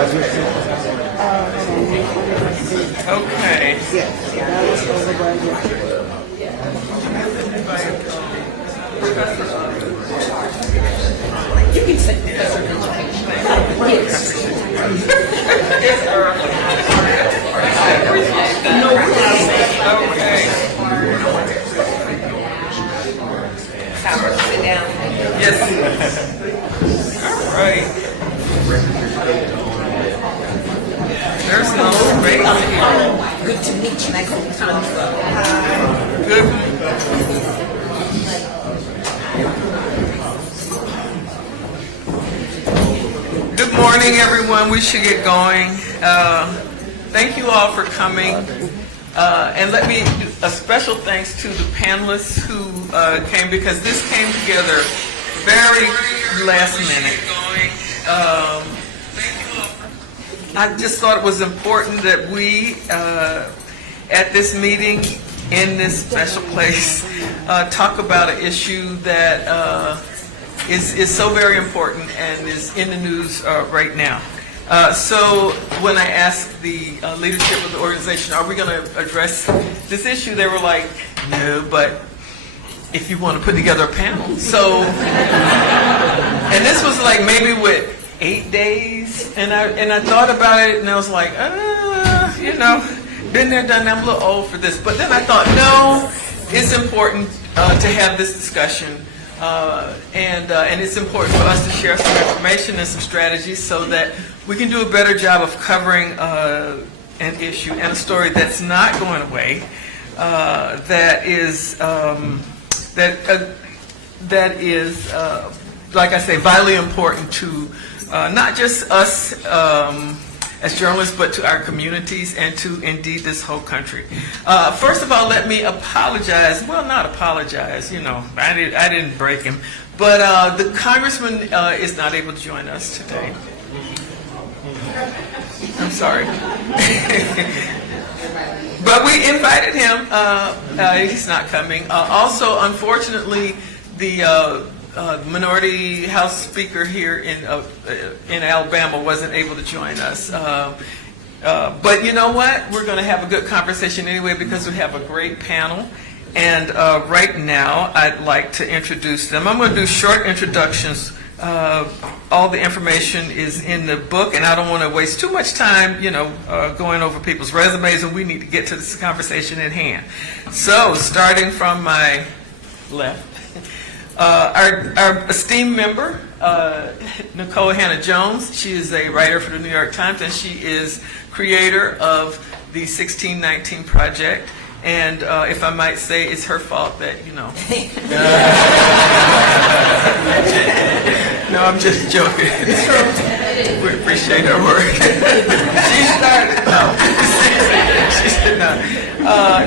Okay. Yes, that was over budget. You can say professor of education. Yes. No problem. Okay. Howard, sit down. Yes. All right. There's no space here. Good to meet you. Nice to meet you. Good. Good morning, everyone. We should get going. Thank you all for coming. And let me do a special thanks to the panelists who came, because this came together very last minute. I just thought it was important that we, at this meeting, in this special place, talk about an issue that is so very important and is in the news right now. So when I asked the leadership of the organization, are we going to address this issue, they were like, no, but if you want to put together a panel. So, and this was like maybe with 8 days, and I thought about it, and I was like, you know, been there, done that, I'm a little old for this. But then I thought, no, it's important to have this discussion, and it's important for us to share some information and some strategies so that we can do a better job of covering an issue and a story that's not going away, that is like I say, vitally important to not just us as journalists, but to our communities and to indeed this whole country. First of all, let me apologize. Well, not apologize. You know, I didn't break him, but the congressman is not able to join us today. I'm sorry. But we invited him. He's not coming. Also, unfortunately, the minority House Speaker here in Alabama wasn't able to join us. But you know what? We're going to have a good conversation anyway, because we have a great panel. And right now, I'd like to introduce them. I'm going to do short introductions. All the information is in the book, and I don't want to waste too much time, you know, going over people's resumes, and we need to get to this conversation at hand. So, starting from my left, our esteemed member, Nicole Hannah-Jones. She is a writer for the New York Times, and she is creator of the 1619 Project. And if I might say, it's her fault that, you know. No, I'm just joking. We appreciate her work. She started. No. She said no.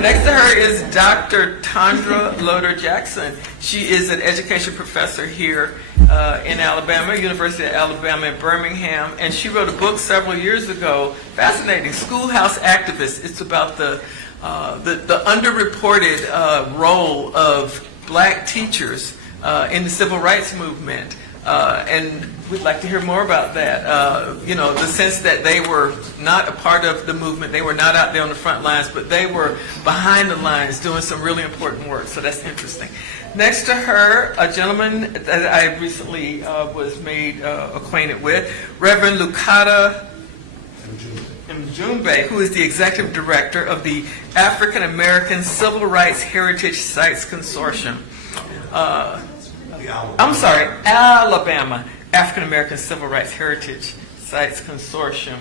Next to her is Dr. Tondra Loder-Jackson. She is an education professor here in Alabama, University of Alabama in Birmingham, and she wrote a book several years ago, fascinating, Schoolhouse Activists. It's about the underreported role of black teachers in the civil rights movement. And we'd like to hear more about that. You know, the sense that they were not a part of the movement, they were not out there on the front lines, but they were behind the lines doing some really important work. So that's interesting. Next to her, a gentleman that I recently was made acquainted with, Reverend Lucado Mjumbe, who is the executive director of the African American Civil Rights Heritage Sites Consortium. Alabama African American Civil Rights Heritage Sites Consortium,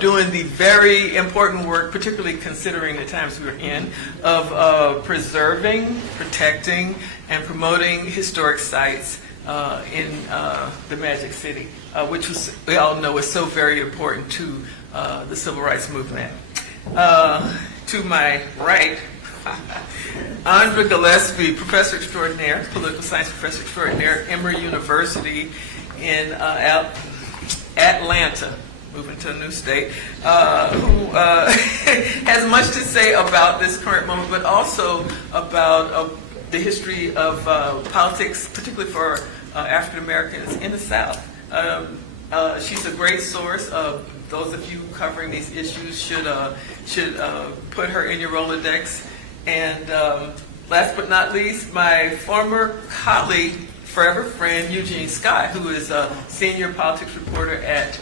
doing the very important work, particularly considering the times we're in, of preserving, protecting, and promoting historic sites in the Magic City, which we all know is so very important to the civil rights movement. To my right, Andra Gillespie, professor extraordinaire, political science professor extraordinaire at Emory University in Atlanta, moving to a new state, who has much to say about this current moment, but also about the history of politics, particularly for African Americans in the South. She's a great source of those of you covering these issues should put her in your Rolodex. And last but not least, my former colleague, forever friend, Eugene Scott, who is a senior politics reporter at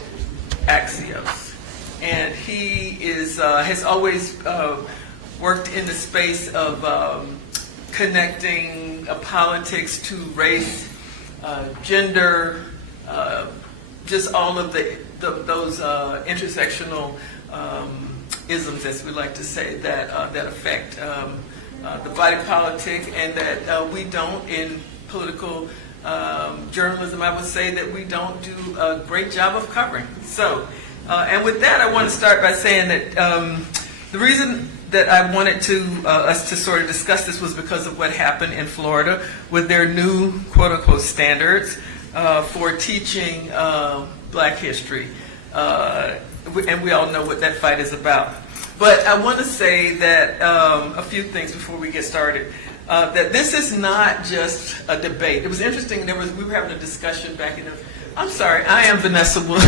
Axios. And he has always worked in the space of connecting politics to race, gender, just all of those intersectional isms, as we like to say, that affect the body politic, and that we don't in political journalism. I would say that we don't do a great job of covering. So, and with that, I want to start by saying that the reason that I wanted us to sort of discuss this was because of what happened in Florida with their new quote-unquote standards for teaching Black history. And we all know what that fight is about. But I want to say that a few things before we get started. That this is not just a debate. It was interesting, we were having a discussion back in I'm sorry, I am Vanessa Williams.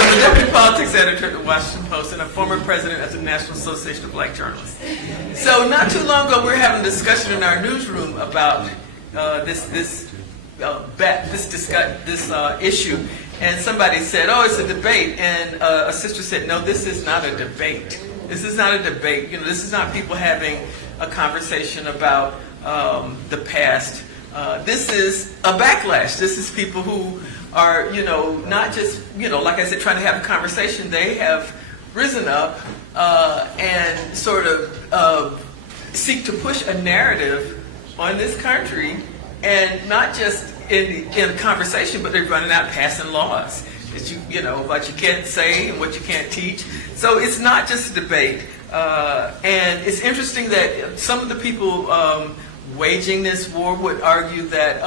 I'm the deputy politics editor at the Washington Post and a former president of the National Association of Black Journalists. So not too long ago, we were having a discussion in our newsroom about this issue, and somebody said, "Oh, it's a debate," and a sister said, "No, this is not a debate. This is not a debate. This is not people having a conversation about the past. This is a backlash. This is people who are, not just, like I said, trying to have a conversation. They have risen up and sort of seek to push a narrative on this country, and not just in a conversation, but they're running out passing laws that what you can't say and what you can't teach. So it's not just a debate. And it's interesting that some of the people waging this war would argue that,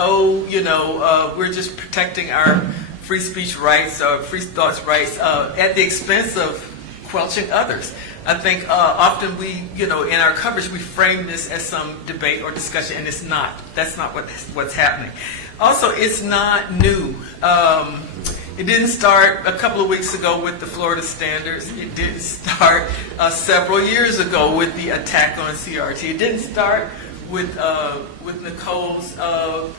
we're just protecting our free speech rights, free thoughts rights, at the expense of quelching others. I think often we, in our coverage, we frame this as some debate or discussion, and it's not. That's not what's happening. Also, it's not new. It didn't start a couple of weeks ago with the Florida standards. It didn't start several years ago with the attack on CRT. It didn't start with Nicole's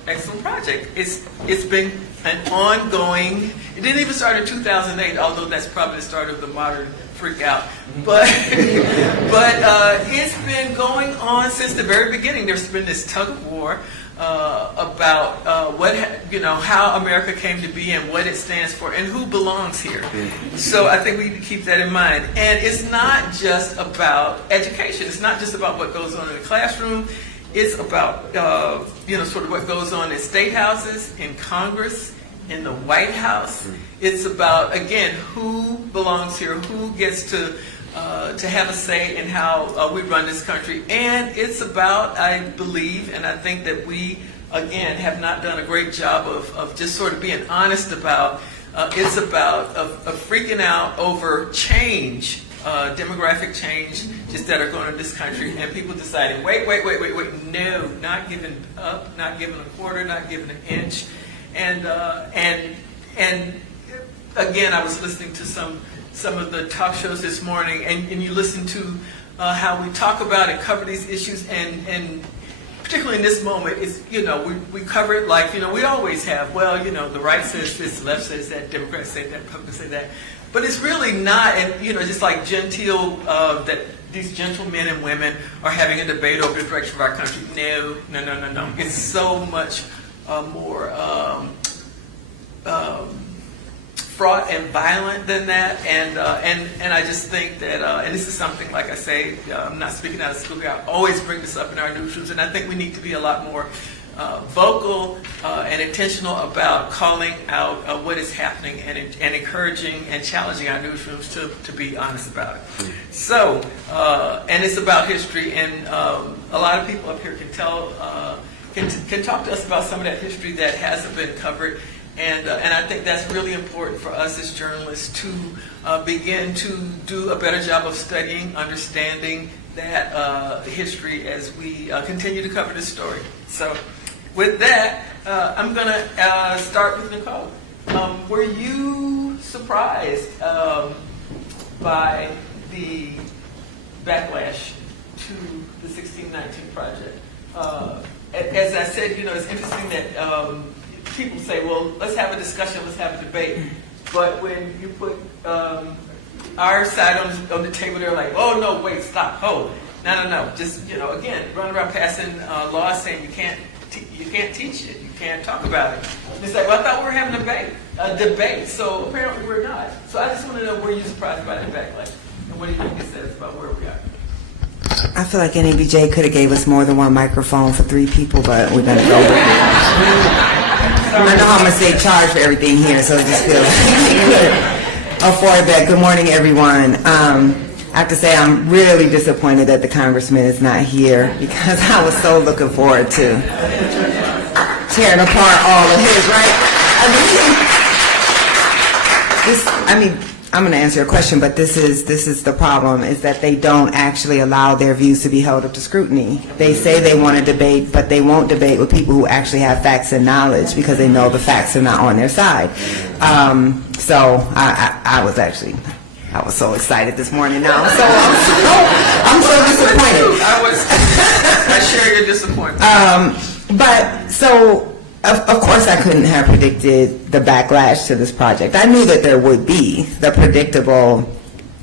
excellent project. It's been an ongoing. It didn't even start in 2008, although that's probably the start of the modern freak out. But it's been going on since the very beginning. There's been this tug of war about how America came to be and what it stands for and who belongs here. So I think we need to keep that in mind. And it's not just about education. It's not just about what goes on in the classroom. It's about sort of what goes on in state houses, in Congress, in the White House. It's about, again, who belongs here, who gets to have a say in how we run this country. And it's about, I believe, and I think that we, again, have not done a great job of just sort of being honest about, it's about freaking out over change, demographic change, just that are going on in this country, and people deciding, wait, no, not giving up, not giving a quarter, not giving an inch. And again, I was listening to some of the talk shows this morning, and you listen to how we talk about and cover these issues, and particularly in this moment, it's, we cover it like, we always have. Well, the right says this, the left says that, Democrats say that, Republicans say that. But it's really not, and just like genteel, that these gentle men and women are having a debate over the direction of our country. No. It's so much more fraught and violent than that, and I just think that, and this is something, like I say, I'm not speaking out of school here. I always bring this up in our newsrooms, and I think we need to be a lot more vocal and intentional about calling out what is happening and encouraging and challenging our newsrooms to be honest about it. So, and it's about history, and a lot of people up here can tell, can talk to us about some of that history that hasn't been covered. And I think that's really important for us as journalists to begin to do a better job of studying, understanding that history as we continue to cover this story. So with that, I'm going to start with Nicole. Were you surprised by the backlash to the 1619 project? As I said, it's interesting that people say, well, let's have a discussion, let's have a debate. But when you put our side on the table, they're like, oh, no, wait, stop, hold. No. Just, again, run around passing laws saying you can't teach it, you can't talk about it. And it's like, well, I thought we were having a debate, so apparently we're not. So I just want to know, were you surprised by that backlash? And what do you think it says about where we are? I feel like NABJ could have gave us more than one microphone for 3 people, but we're going to go with it. I know how much they charge for everything here, so it just feels like we could afford that. Good morning, everyone. I have to say I'm really disappointed that the congressman is not here because I was so looking forward to tearing apart all of his, right? I'm going to answer your question, but this is the problem, is that they don't actually allow their views to be held up to scrutiny. They say they want to debate, but they won't debate with people who actually have facts and knowledge because they know the facts are not on their side. So I was so excited this morning now. So I'm so disappointed. I share your disappointment. But so. Of course, I couldn't have predicted the backlash to this project. I knew that there would be the predictable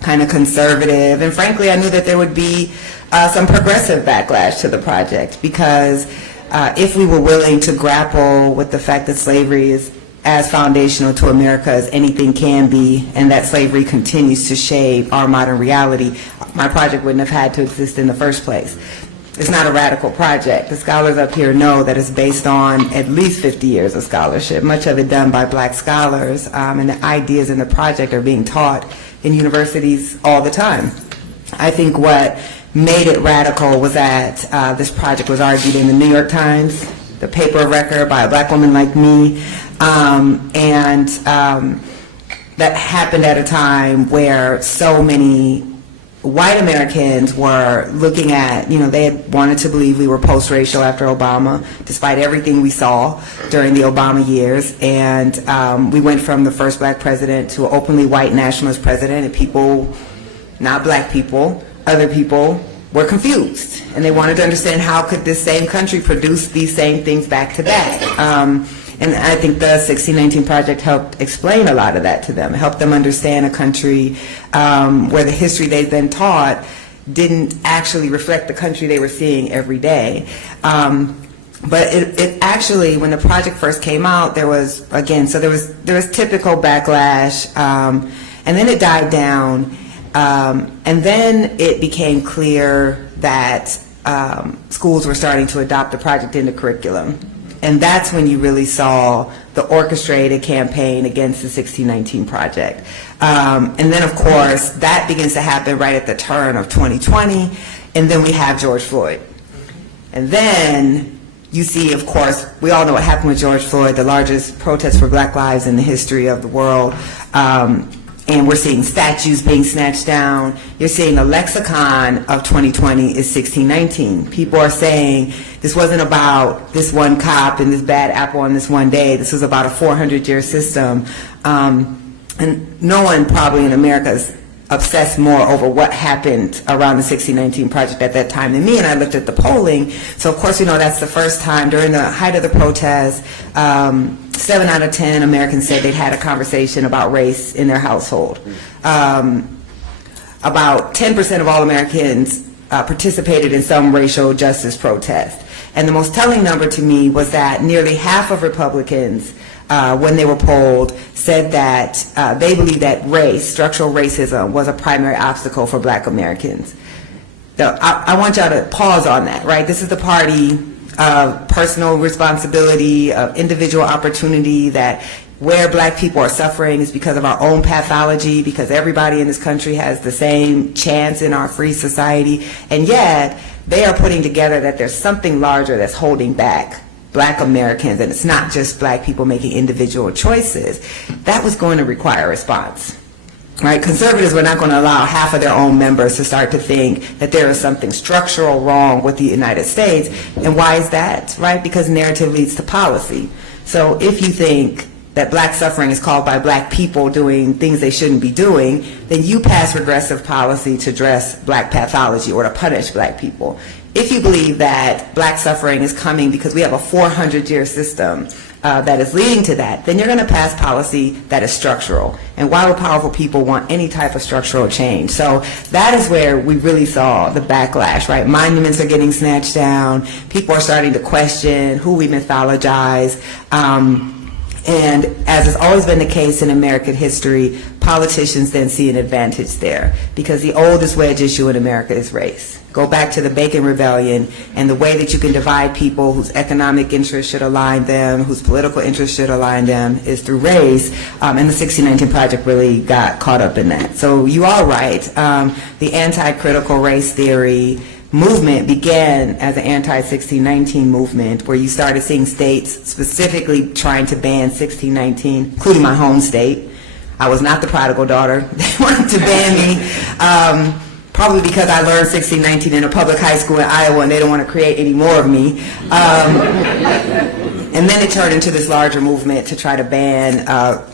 kind of conservative, and frankly, I knew that there would be some progressive backlash to the project because if we were willing to grapple with the fact that slavery is as foundational to America as anything can be, and that slavery continues to shape our modern reality, my project wouldn't have had to exist in the first place. It's not a radical project. The scholars up here know that it's based on at least 50 years of scholarship, much of it done by black scholars, and the ideas in the project are being taught in universities all the time. I think what made it radical was that this project was argued in the New York Times, the paper of record by a black woman like me, and that happened at a time where so many white Americans were looking at, they had wanted to believe we were post-racial after Obama, despite everything we saw during the Obama years. And we went from the first black president to an openly white nationalist president, and people, not black people, other people, were confused. And they wanted to understand how could this same country produce these same things back to back. And I think the 1619 Project helped explain a lot of that to them, helped them understand a country where the history they'd been taught didn't actually reflect the country they were seeing every day. But it actually, when the project first came out, there was, again, so there was typical backlash, and then it died down, and then it became clear that schools were starting to adopt the project into curriculum. And that's when you really saw the orchestrated campaign against the 1619 Project. And then, of course, that begins to happen right at the turn of 2020, and then we have George Floyd. And then you see, of course, we all know what happened with George Floyd, the largest protest for black lives in the history of the world. And we're seeing statues being snatched down. You're seeing the lexicon of 2020 is 1619. People are saying this wasn't about this one cop and this bad apple on this one day. This was about a 400-year system. And no one probably in America is obsessed more over what happened around the 1619 Project at that time than me, and I looked at the polling. So of course, that's the first time during the height of the protest, 7 out of 10 Americans said they'd had a conversation about race in their household. About 10% of all Americans participated in some racial justice protest. And the most telling number to me was that nearly half of Republicans, when they were polled, said that they believe that race, structural racism, was a primary obstacle for black Americans. I want y'all to pause on that, right? This is the party of personal responsibility, of individual opportunity, that where black people are suffering is because of our own pathology, because everybody in this country has the same chance in our free society, and yet they are putting together that there's something larger that's holding back Black Americans, and it's not just Black people making individual choices, that was going to require a response. Right? Conservatives were not going to allow half of their own members to start to think that there is something structural wrong with the United States. And why is that? Right? Because narrative leads to policy. So if you think that Black suffering is caused by Black people doing things they shouldn't be doing, then you pass regressive policy to address Black pathology or to punish Black people. If you believe that Black suffering is coming because we have a 400-year system that is leading to that, then you're going to pass policy that is structural. And why would powerful people want any type of structural change? So that is where we really saw the backlash, right? Monuments are getting snatched down. People are starting to question who we mythologize. And as has always been the case in American history, politicians then see an advantage there because the oldest wedge issue in America is race. Go back to the Bacon Rebellion and the way that you can divide people whose economic interests should align them, whose political interests should align them, is through race. And the 1619 Project really got caught up in that. So you are right. The anti-critical race theory movement began as an anti-1619 movement where you started seeing states specifically trying to ban 1619, including my home state. I was not the prodigal daughter. They wanted to ban me, probably because I learned 1619 in a public high school in Iowa and they don't want to create any more of me. And then it turned into this larger movement to try to ban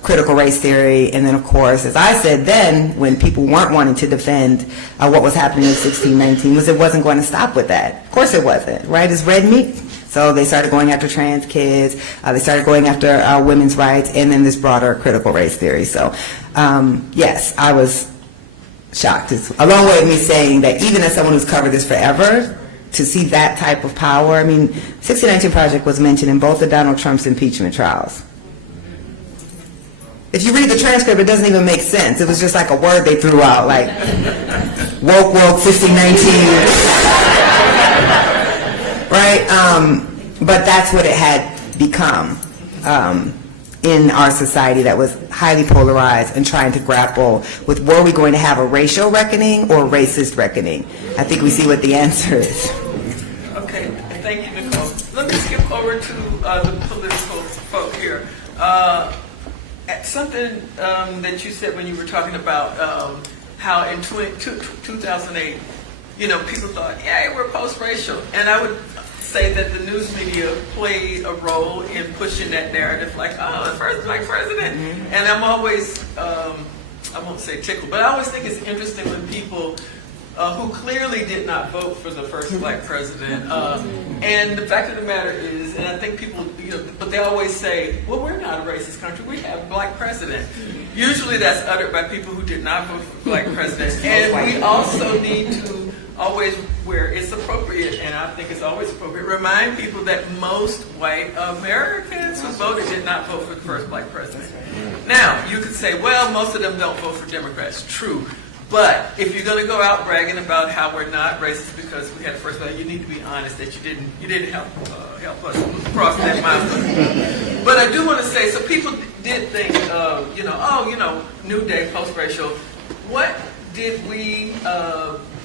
critical race theory. And then, of course, as I said then, when people weren't wanting to defend what was happening in 1619, was it wasn't going to stop with that. Of course it wasn't, right? It's red meat. So they started going after trans kids. They started going after women's rights, and then this broader critical race theory. So, yes, I was shocked. It's a long way of me saying that even as someone who's covered this forever, to see that type of power. I mean, 1619 Project was mentioned in both of Donald Trump's impeachment trials. If you read the transcript, it doesn't even make sense. It was just like a word they threw out, like woke, 1619. Right? But that's what it had become in our society that was highly polarized and trying to grapple with, were we going to have a racial reckoning or a racist reckoning? I think we see what the answer is. Okay, thank you, Nicole. Let me skip over to the political folk here. Something that you said when you were talking about how in 2008, you know, people thought, yeah, we're post-racial. And I would say that the news media played a role in pushing that narrative, like, oh, the first Black president. Mm-hmm. And I'm always, I won't say tickled, but I always think it's interesting when people who clearly did not vote for the first Black president. And the fact of the matter is, and I think people, you know, but they always say, well, we're not a racist country, we have a Black president. Usually that's uttered by people who did not vote for Black president. And we also need to always, where it's appropriate, and I think it's always appropriate, remind people that most white Americans who voted did not vote for the first Black president. Now, you could say, well, most of them don't vote for Democrats. True. But if you're going to go out bragging about how we're not racist because we had a first Black, you need to be honest that you didn't help us cross that mountain. But I do want to say, so people did think, you know, oh, you know, new day, post-racial. What did we,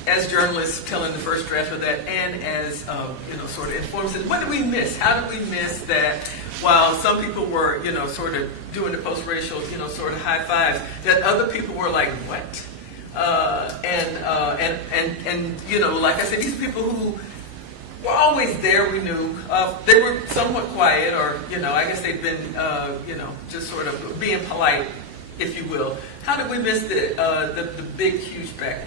as journalists telling the first draft of that, and as you know, sort of informers, what did we miss? How did we miss that? While some people were, you know, sort of doing the post-racial, you know, sort of high fives, that other people were like, what? And you know, like I said, these people who were always there, we knew they were somewhat quiet, or you know, I guess they'd been, you know, just sort of being polite, if you will. How did we miss the big, huge backlash?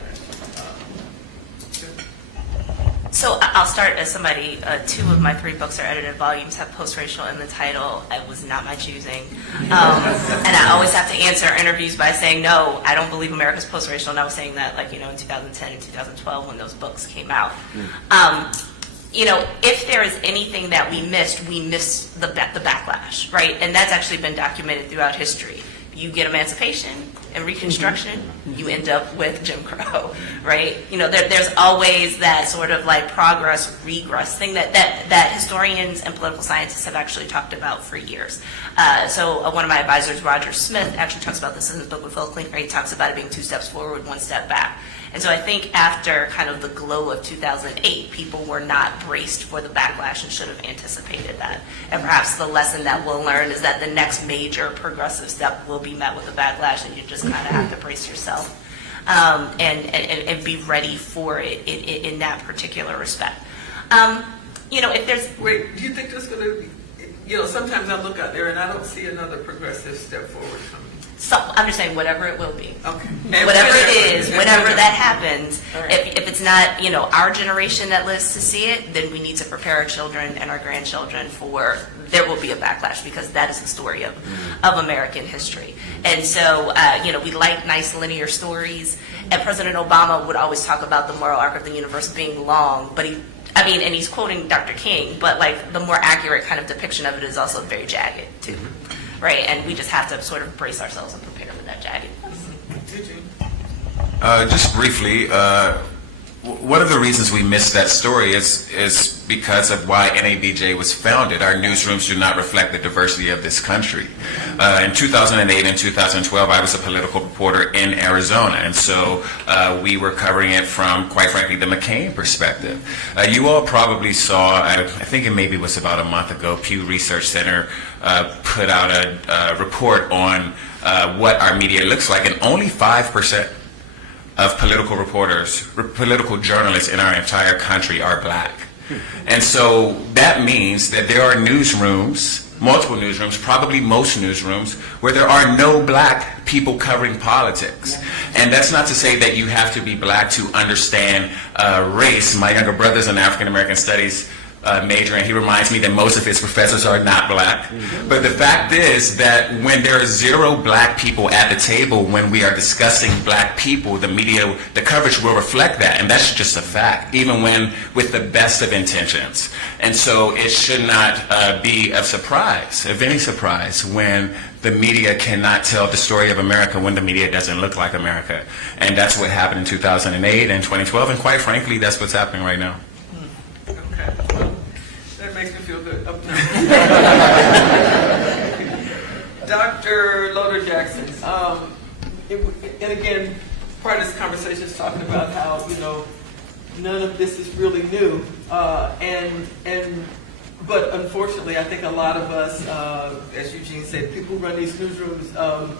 So I'll start as somebody, 2 of my 3 books are edited volumes, have post-racial in the title. It was not my choosing. And I always have to answer interviews by saying, no, I don't believe America's post-racial. And I was saying that, like, you know, in 2010 and 2012 when those books came out. You know, if there is anything that we missed the backlash, right? And that's actually been documented throughout history. You get emancipation, in Reconstruction, you end up with Jim Crow, right? You know, there's always that sort of like progress, regress thing that historians and political scientists have actually talked about for years. So one of my advisors, Roger Smith, actually talks about this in his book with Phil Klinker. He talks about it being 2 steps forward, 1 step back. And so I think after kind of the glow of 2008, people were not braced for the backlash and should have anticipated that. And perhaps the lesson that we'll learn is that the next major progressive step will be met with a backlash, and you just kind of have to brace yourself and be ready for it in that particular respect. You know, if there's... Wait, do you think there's going to be, you know, sometimes I look out there and I don't see another progressive step forward coming. So I'm just saying, whatever it will be. Okay. Whatever it is, whenever that happens, All right. if it's not, you know, our generation that lives to see it, then we need to prepare our children and our grandchildren for there will be a backlash, because that is the story of American history. And so, you know, we like nice linear stories, and President Obama would always talk about the moral arc of the universe being long, but and he's quoting Dr. King, but like the more accurate kind of depiction of it is also very jagged too. Right, and we just have to sort of brace ourselves and prepare for that jaggedness. Just briefly, one of the reasons we missed that story is because of why NABJ was founded. Our newsrooms do not reflect the diversity of this country. In 2008 and 2012, I was a political reporter in Arizona, and so we were covering it from, quite frankly, the McCain perspective. You all probably saw, I think it maybe was about a month ago, Pew Research Center put out a report on what our media looks like, and only 5% of political reporters, political journalists in our entire country are black. And so that means that there are newsrooms, multiple newsrooms, probably most newsrooms, where there are no black people covering politics. And that's not to say that you have to be black to understand race. My younger brother's an African American Studies major, and he reminds me that most of his professors are not black. But the fact is that when there are 0 black people at the table when we are discussing black people, the media, the coverage will reflect that, and that's just a fact, even when with the best of intentions. And so it should not be of any surprise, when the media cannot tell the story of America when the media doesn't look like America. And that's what happened in 2008 and 2012, and quite frankly, that's what's happening right now. Okay. Well, that makes me feel good. Dr. Loder Jackson, and again, part of this conversation is talking about how, you know, none of this is really new, but unfortunately, I think a lot of us, as Eugene said, people who run these newsrooms,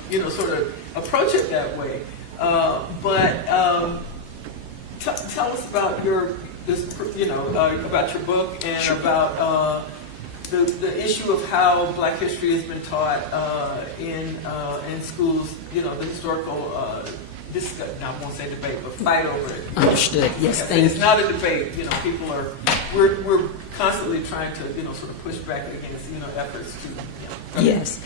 you know, sort of approach it that way. Tell us about about your book and Sure. About the issue of how Black history has been taught in schools. You know, the historical I won't say debate, but fight over it. Understood. Yes, thank It's you. not a debate. You know, people are we're constantly trying to sort of push back against efforts to. Yes.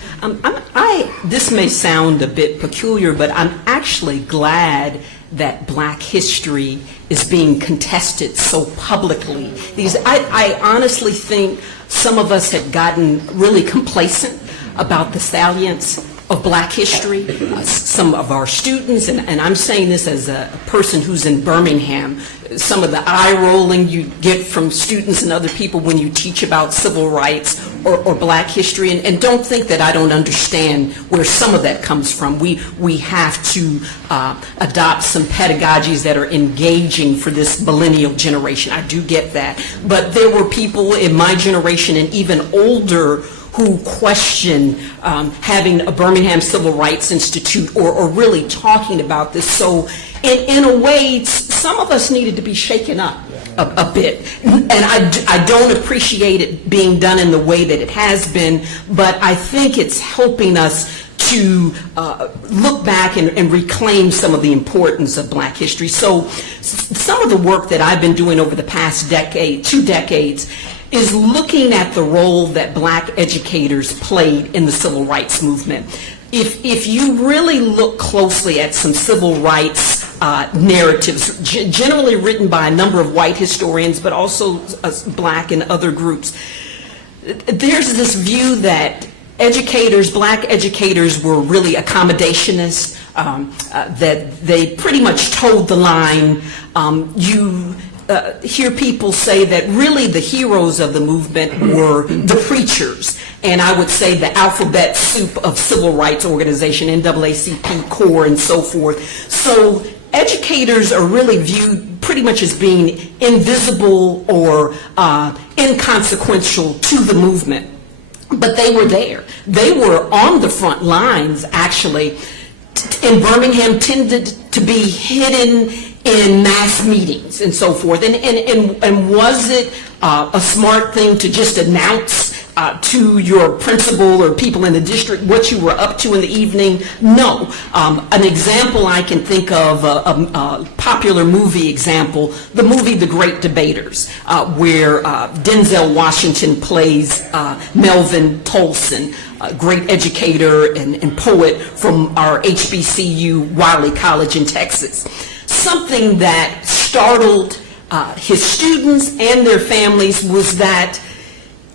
This may sound a bit peculiar, but I'm actually glad that Black history is being contested so publicly. I honestly think some of us had gotten really complacent about the salience of Black history. Some of our students, and I'm saying this as a person who's in Birmingham, some of the eye rolling you get from students and other people when you teach about civil rights or Black history, and don't think that I don't understand where some of that comes from. We have to adopt some pedagogies that are engaging for this millennial generation. I do get that. But there were people in my generation and even older who question having a Birmingham Civil Rights Institute or really talking about this. So in a way, some of us needed to be shaken up a bit. And I don't appreciate it being done in the way that it has been, but I think it's helping us to look back and reclaim some of the importance of Black history. So some of the work that I've been doing over the past decade, 2 decades, is looking at the role that Black educators played in the civil rights movement. If you really look closely at some civil rights narratives, generally written by a number of white historians, but also Black and other groups, there's this view that educators, Black educators, were really accommodationist. that they pretty much toed the line. You hear people say that really the heroes of the movement were the preachers, and I would say the alphabet soup of civil rights organization, NAACP, CORE, and so forth. So educators are really viewed pretty much as being invisible or inconsequential to the movement. But they were there. They were on the front lines, actually. In Birmingham, tended to be hidden in mass meetings and so forth. And was it a smart thing to just announce to your principal or people in the district what you were up to in the evening? No. An example I can think of, a popular movie example, the movie The Great Debaters, where Denzel Washington plays Melvin Tolson, a great educator and poet from our HBCU, Wiley College in Texas. Something that startled his students and their families was that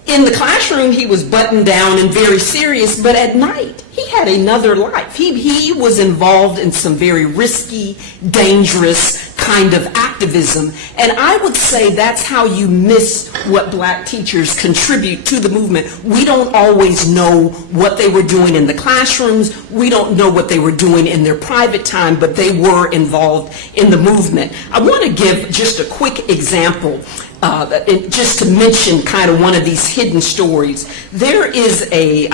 in the classroom, he was buttoned down and very serious, but at night, he had another life. He was involved in some very risky, dangerous kind of activism. And I would say that's how you miss what black teachers contribute to the movement. We don't always know what they were doing in the classrooms. We don't know what they were doing in their private time, but they were involved in the movement. I want to give just a quick example. Just to mention kind of one of these hidden stories. There is a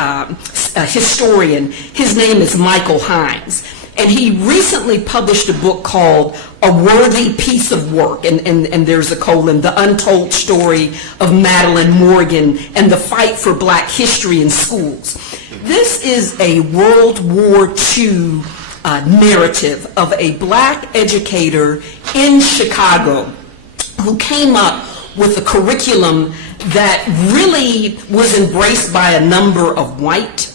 historian, his name is Michael Hines, and he recently published a book called A Worthy Piece of Work, and there's a colon, The Untold Story of Madeline Morgan and the Fight for Black History in Schools. This is a World War II narrative of a black educator in Chicago who came up with a curriculum that really was embraced by a number of white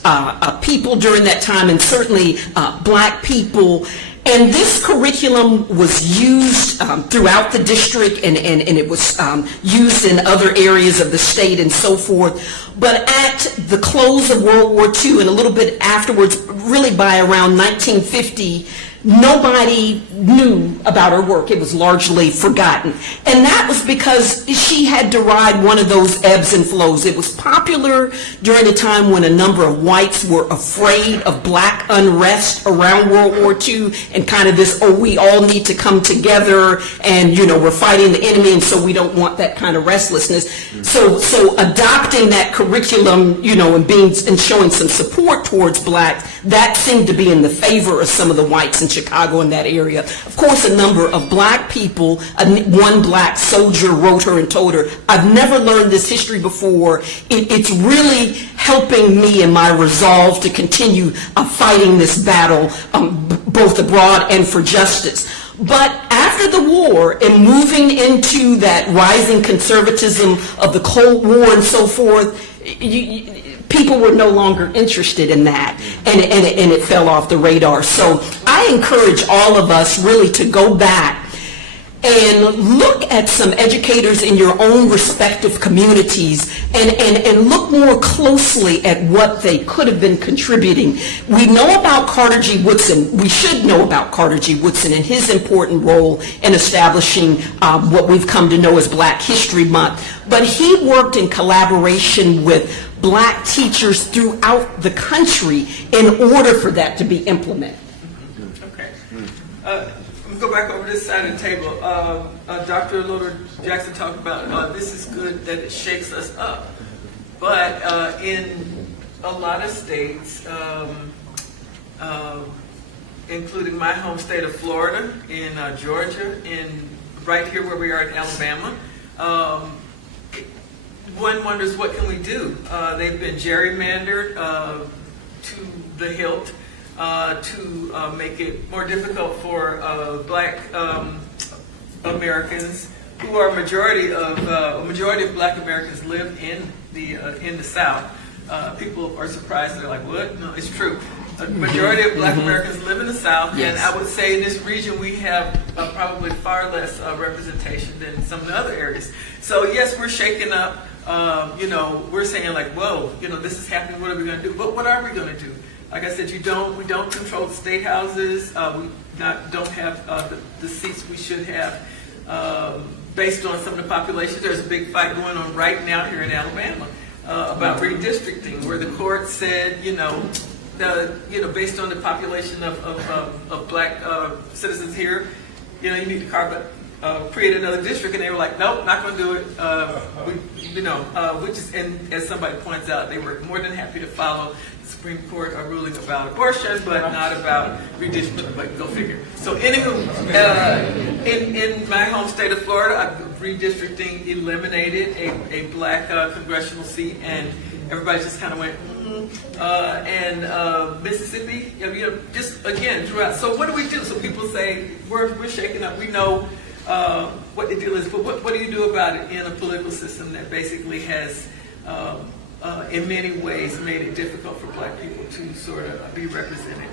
people during that time, and certainly black people. And this curriculum was used throughout the district, and it was used in other areas of the state and so forth. But at the close of World War II and a little bit afterwards, really by around 1950, nobody knew about her work. It was largely forgotten. And that was because she had to ride one of those ebbs and flows. It was popular during a time when a number of whites were afraid of black unrest around World War II and kind of this, oh, we all need to come together and, you know, we're fighting the enemy and so we don't want that kind of restlessness. So adopting that curriculum, you know, and showing some support towards blacks, that seemed to be in the favor of some of the whites in Chicago in that area. Of course, a number of black people, one black soldier wrote her and told her, I've never learned this history before. It's really helping me in my resolve to continue fighting this battle, both abroad and for justice. But after the war and moving into that rising conservatism of the Cold War and so forth, people were no longer interested in that, and it fell off the radar. So I encourage all of us really to go back and look at some educators in your own respective communities and look more closely at what they could have been contributing. We know about Carter G. Woodson. We should know about Carter G. Woodson and his important role in establishing what we've come to know as Black History Month. But he worked in collaboration with black teachers throughout the country in order for that to be implemented. Okay. Let me go back over this side of the table. Dr. Loder Jackson talked about this is good that it shakes us up. But in a lot of states, including my home state of Florida, in Georgia, in right here where we are in Alabama, one wonders what can we do? They've been gerrymandered to the hilt to make it more difficult for black Americans, who are a majority of black Americans live in the South. People are surprised. They're like, what? No, it's true. A majority of black Americans live in the South, yes. And I would say in this region we have probably far less representation than some of the other areas. So yes, we're shaking up. We're saying like, whoa, this is happening. What are we going to do? But what are we going to do? like I said, we don't control the state houses. We don't have the seats we should have based on some of the population. There's a big fight going on right now here in Alabama about redistricting, where the court said, based on the population of black citizens here, you need to create another district, and they were like, nope, not going to do it. Which is, and as somebody points out, they were more than happy to follow the Supreme Court ruling about abortion, but not about redistricting. But go figure. So, anywho, in my home state of Florida, redistricting eliminated a black congressional seat, and everybody just kind of went. And Mississippi, just again throughout. So what do we do? So people say we're shaking up. We know what the deal is, but what do you do about it in a political system that basically has, in many ways, made it difficult for black people to sort of be represented?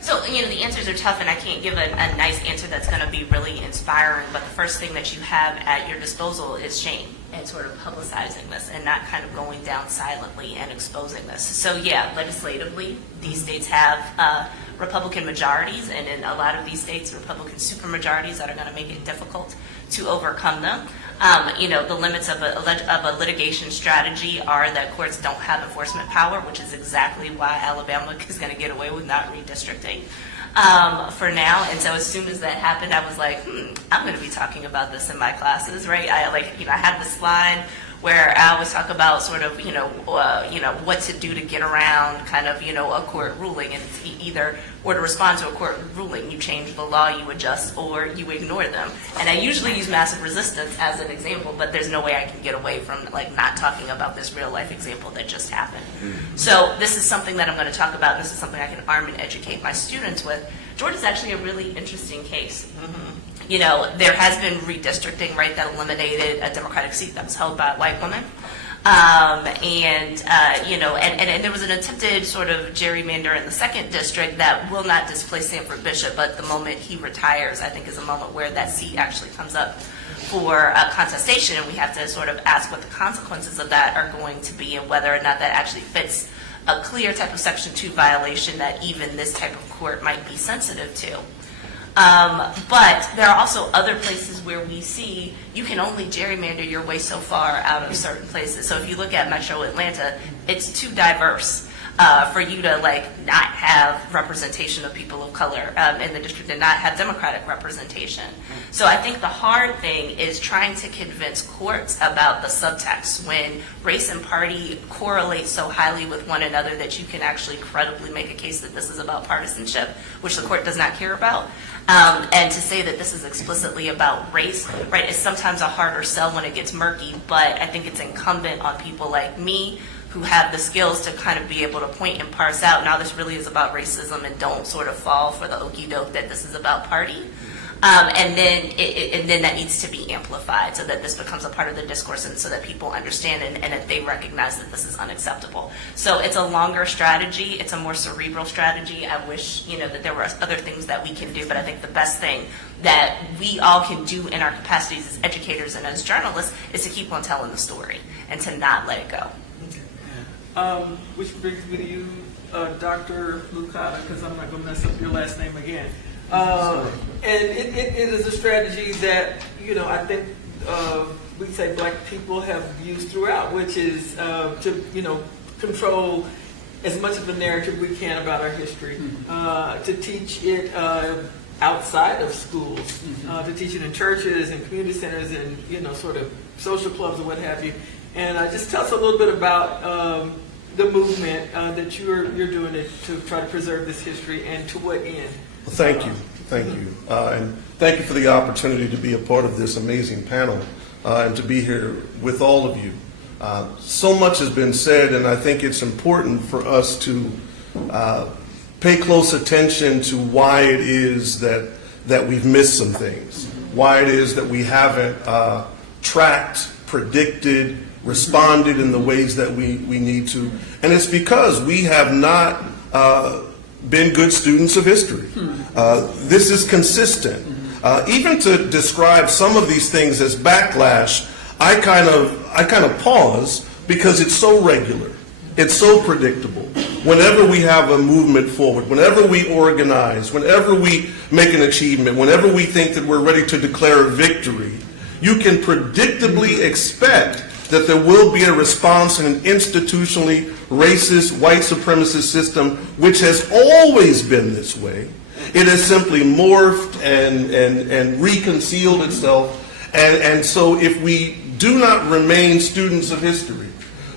So, the answers are tough, and I can't give a nice answer that's going to be really inspiring, but the first thing that you have at your disposal is shame and sort of publicizing this and not kind of going down silently and exposing this. So, yeah, legislatively, these states have Republican majorities, and in a lot of these states, Republican supermajorities that are going to make it difficult to overcome them. The limits of a litigation strategy are that courts don't have enforcement power, which is exactly why Alabama is going to get away with not redistricting for now. And so as soon as that happened, I was like, I'm going to be talking about this in my classes, right? I had this slide where I always talk about sort of, what to do to get around kind of, a court ruling. And it's either, or to respond to a court ruling, you change the law, you adjust, or you ignore them. And I usually use massive resistance as an example, but there's no way I can get away from not talking about this real life example that just happened. So this is something that I'm going to talk about. This is something I can arm and educate my students with. Georgia's actually a really interesting case. There has been redistricting, right, that eliminated a Democratic seat that was held by a white woman. And there was an attempted sort of gerrymander in the 2nd district that will not displace Sanford Bishop, but the moment he retires, I think, is a moment where that seat actually comes up for contestation, and we have to sort of ask what the consequences of that are going to be and whether or not that actually fits a clear type of Section 2 violation that even this type of court might be sensitive to. But there are also other places where we see you can only gerrymander your way so far out of certain places. So if you look at Metro Atlanta, it's too diverse for you to not have representation of people of color in the district and not have Democratic representation. So I think the hard thing is trying to convince courts about the subtext when race and party correlate so highly with one another that you can actually credibly make a case that this is about partisanship, which the court does not care about. And to say that this is explicitly about race, right, is sometimes a harder sell when it gets murky, but I think it's incumbent on people like me who have the skills to kind of be able to point and parse out, now this really is about racism, and don't sort of fall for the okie doke that this is about party. And then that needs to be amplified so that this becomes a part of the discourse and so that people understand and that they recognize that this is unacceptable. So it's a longer strategy. It's a more cerebral strategy. I wish, that there were other things that we can do, but I think the best thing that we all can do in our capacities as educators and as journalists is to keep on telling the story and to not let it go. Which brings me to you, Dr. Lucado, because I'm not going to mess up your last name again. And it is a strategy that, I think we say black people have used throughout, which is to, control as much of the narrative we can about our history, to teach it outside of schools, to teach it in churches and community centers and, sort of social clubs and what have you. And just tell us a little bit about the movement that you're doing it to try to preserve this history, and to what end? Well, thank you. And thank you for the opportunity to be a part of this amazing panel and to be here with all of you. So much has been said, and I think it's important for us to pay close attention to why it is that we've missed some things, why it is that we haven't tracked, predicted, responded in the ways that we need to. And it's because we have not been good students of history. This is consistent. Even to describe some of these things as backlash, I kind of pause because it's so regular. It's so predictable. whenever we have a movement forward, whenever we organize, whenever we make an achievement, whenever we think that we're ready to declare a victory, you can predictably expect that there will be a response in an institutionally racist, white supremacist system, which has always been this way. It has simply morphed and reconciled itself. And so if we do not remain students of history,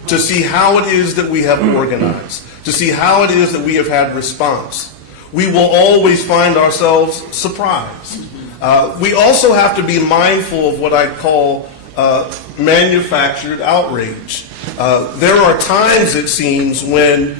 to see how it is that we have organized, to see how it is that we have had response, we will always find ourselves surprised. We also have to be mindful of what I call manufactured outrage. There are times, it seems, when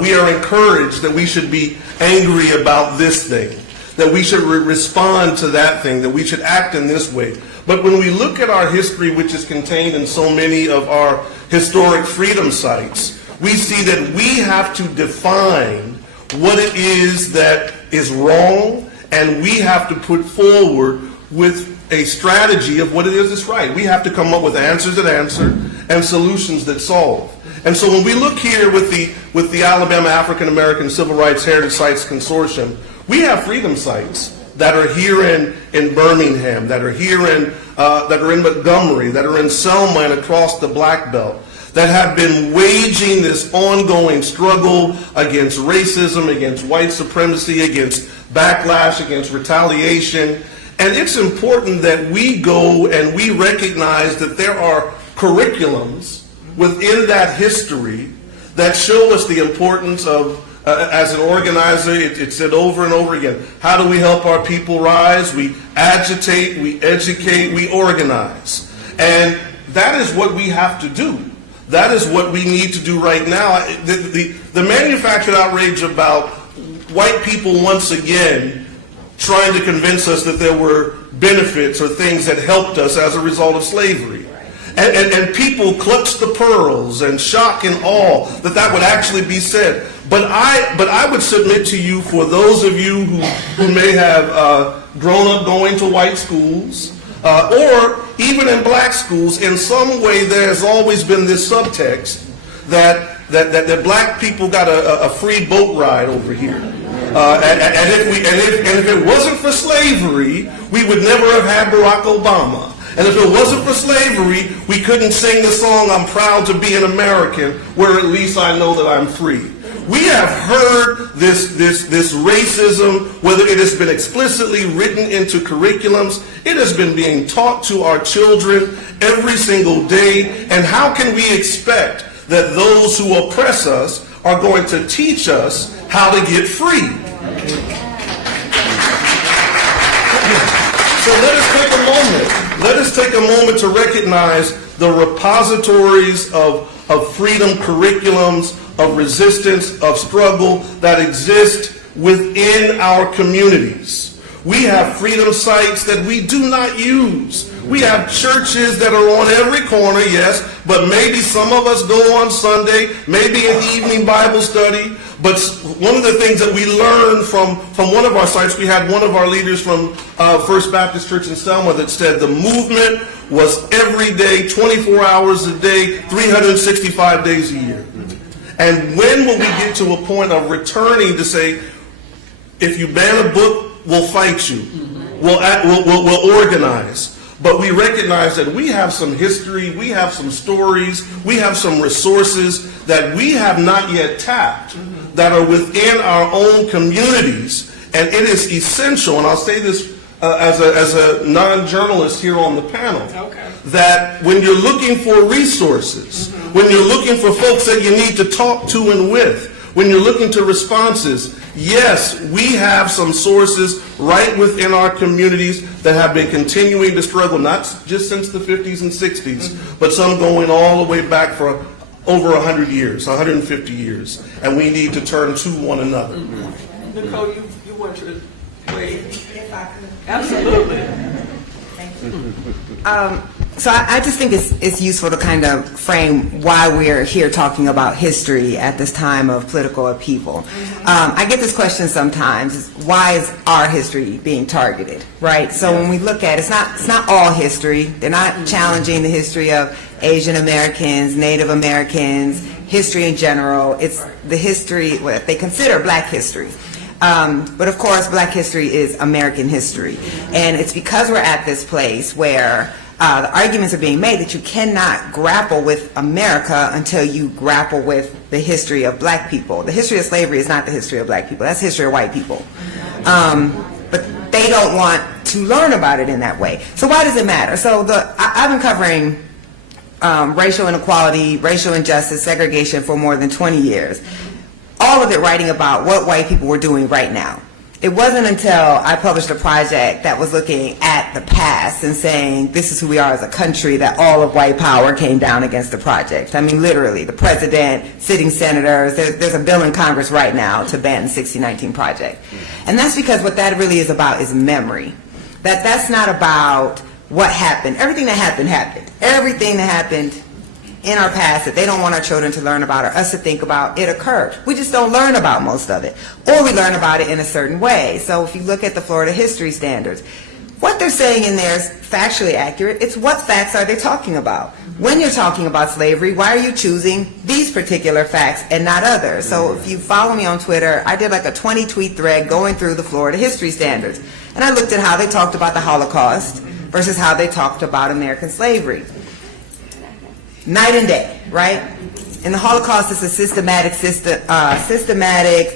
we are encouraged that we should be angry about this thing, that we should respond to that thing, that we should act in this way. But when we look at our history, which is contained in so many of our historic freedom sites, we see that we have to define what it is that is wrong, and we have to put forward with a strategy of what it is that's right. We have to come up with answers that answer and solutions that solve. And so when we look here with the Alabama African American Civil Rights Heritage Sites Consortium, we have freedom sites that are here in Birmingham, that are here that are in Montgomery, that are in Selma and across the Black Belt, that have been waging this ongoing struggle against racism, against white supremacy, against backlash, against retaliation. And it's important that we go and we recognize that there are curriculums within that history that show us the importance of, as an organizer, it's said over and over again, how do we help our people rise? We agitate, we educate, we organize. And that is what we have to do. That is what we need to do right now. The manufactured outrage about white people once again trying to convince us that there were benefits or things that helped us as a result of slavery. And people clutch the pearls and shock and awe that would actually be said. But I would submit to you, for those of you who may have grown up going to white schools, or even in black schools, in some way there has always been this subtext that black people got a free boat ride over here. And if it wasn't for slavery, we would never have had Barack Obama. And if it wasn't for slavery, we couldn't sing the song, "I'm proud to be an American, where at least I know that I'm free." We have heard this racism, whether it has been explicitly written into curriculums, it has been being taught to our children every single day. And how can we expect that those who oppress us are going to teach us how to get free? So let us take a moment. Let us take a moment to recognize the repositories of freedom curriculums, of resistance, of struggle that exist within our communities. We have freedom sites that we do not use. We have churches that are on every corner, yes, but maybe some of us go on Sunday, maybe an evening Bible study. But one of the things that we learned from one of our sites, we had one of our leaders from First Baptist Church in Selma that said the movement was every day, 24 hours a day, 365 days a year. And when will we get to a point of returning to say, if you ban a book, we'll fight you, we'll organize. But we recognize that we have some history, we have some stories, we have some resources that we have not yet tapped that are within our own communities. And it is essential, and I'll say this as a non-journalist here on the panel, that when you're looking for resources, when you're looking for folks that you need to talk to and with, when you're looking to responses, yes, we have some sources right within our communities that have been continuing to struggle, not just since the 50s and 60s, but some going all the way back for over 100 years, 150 years. And we need to turn to one another. Nicole, you want to weigh? If I could. Absolutely. Thank you. So I just think it's useful to kind of frame why we're here talking about history at this time of political upheaval. I get this question sometimes: why is our history being targeted? Right. So when we look at it, it's not all history. They're not challenging the history of Asian Americans, Native Americans, history in general. It's the history, what they consider black history. But of course, black history is American history. And it's because we're at this place where the arguments are being made that you cannot grapple with America until you grapple with the history of black people. The history of slavery is not the history of black people. That's the history of white people. But they don't want to learn about it in that way. So why does it matter? So I've been covering racial inequality, racial injustice, segregation for more than 20 years. All of it writing about what white people were doing right now. It wasn't until I published a project that was looking at the past and saying this is who we are as a country that all of white power came down against the project. I mean, literally, the president, sitting senators, there's a bill in Congress right now to ban the 1619 Project. And that's because what that really is about is memory. That's not about what happened. Everything that happened, happened. Everything that happened in our past that they don't want our children to learn about or us to think about, it occurred. We just don't learn about most of it. Or we learn about it in a certain way. So if you look at the Florida History Standards, what they're saying in there is factually accurate. It's what facts are they talking about. When you're talking about slavery, why are you choosing these particular facts and not others? So if you follow me on Twitter, I did like a 20-tweet thread going through the Florida History Standards. And I looked at how they talked about the Holocaust versus how they talked about American slavery. Night and day, right? In the Holocaust, it's a systematic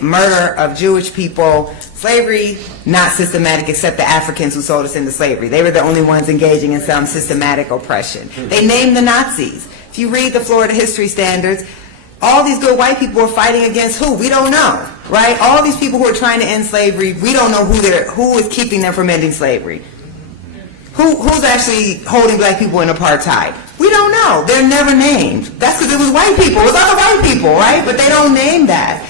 murder of Jewish people. Slavery, not systematic, except the Africans who sold us into slavery. They were the only ones engaging in some systematic oppression. They named the Nazis. If you read the Florida History Standards, all these good white people were fighting against who? We don't know, right? All these people who are trying to end slavery, we don't know who is keeping them from ending slavery. Who's actually holding black people in apartheid? We don't know. They're never named. That's because it was white people. It was other white people, right? But they don't name that.